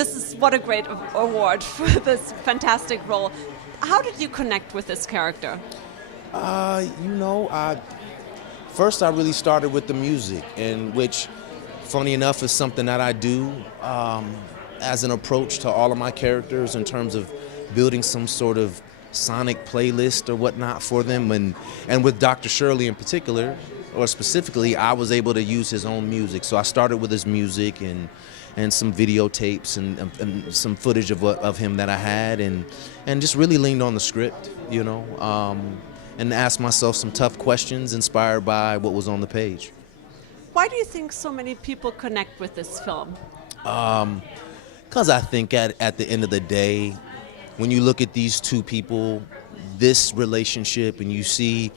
this is what a great award for this fantastic role. How did you connect with this character? First I really started with the music, in which, funny enough, is something that I do as an approach to all of my characters in terms of building some sort of sonic playlist or whatnot for them. And with Dr. Shirley in particular, or specifically, I was able to use his own music. So I started with his music and some videotapes and some footage of him that I had, and just really leaned on the script, and asked myself some tough questions inspired by what was on the page. Why do you think so many people connect with this film? Because I think at the end of the day, when you look at these two people, this relationship, and you see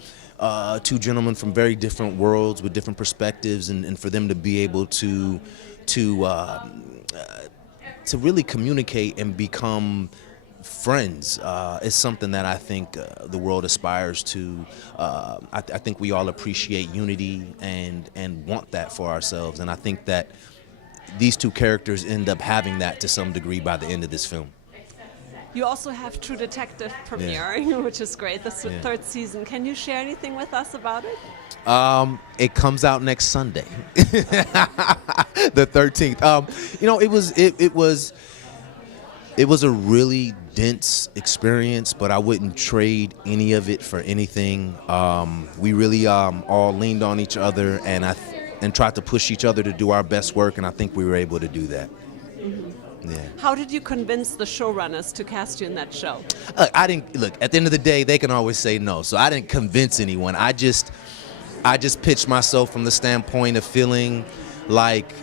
two gentlemen from very different worlds with different perspectives, and for them to be able to really communicate and become friends is something that I think the world aspires to. I think we all appreciate unity and want that for ourselves, and I think that these two characters end up having that to some degree by the end of this film. You also have True Detective premiering, which is great. This is the third season. Can you share anything with us about it? It comes out next Sunday, the 13th. It was a really dense experience, but I wouldn't trade any of it for anything. We really all leaned on each other and tried to push each other to do our best work, and I think we were able to do that. Mm-hmm. Yeah. How did you convince the showrunners to cast you in that show? I didn't look. At the end of the day, they can always say no, so I didn't convince anyone. I just pitched myself from the standpoint of feeling like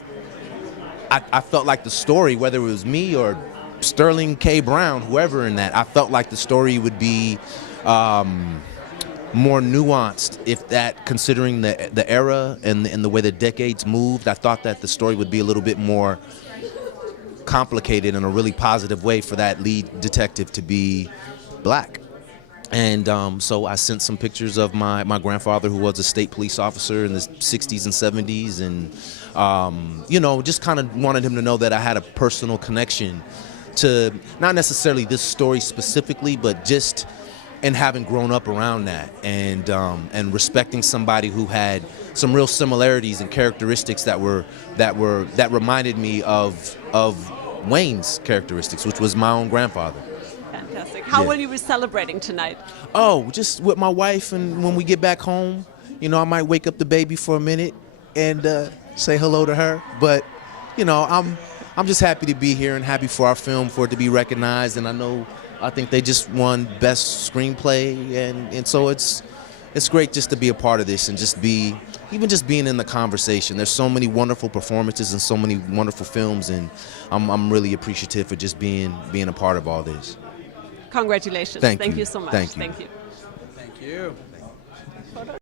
I felt like the story, whether it was me or Sterling K. Brown, whoever in that, I felt like the story would be more nuanced, if that, considering the era and the way the decades moved. I thought that the story would be a little bit more complicated in a really positive way for that lead detective to be black. And so I sent some pictures of my grandfather, who was a state police officer in the 60s and 70s, and just kind of wanted him to know that I had a personal connection to not necessarily this story specifically, but just in having grown up around that, and respecting somebody who had some real similarities and characteristics that reminded me of Wayne's characteristics, which was my own grandfather. Fantastic. How will you be celebrating tonight? Oh, just with my wife, and when we get back home, I might wake up the baby for a minute and say hello to her. But, I'm just happy to be here and happy for our film, for it to be recognized. And I think they just won Best Screenplay, and so it's great just to be a part of this and just being in the conversation. There's so many wonderful performances and so many wonderful films, and I'm really appreciative for just being a part of all this. Congratulations. Thank you so much. Thank you. Thank you. Thank you.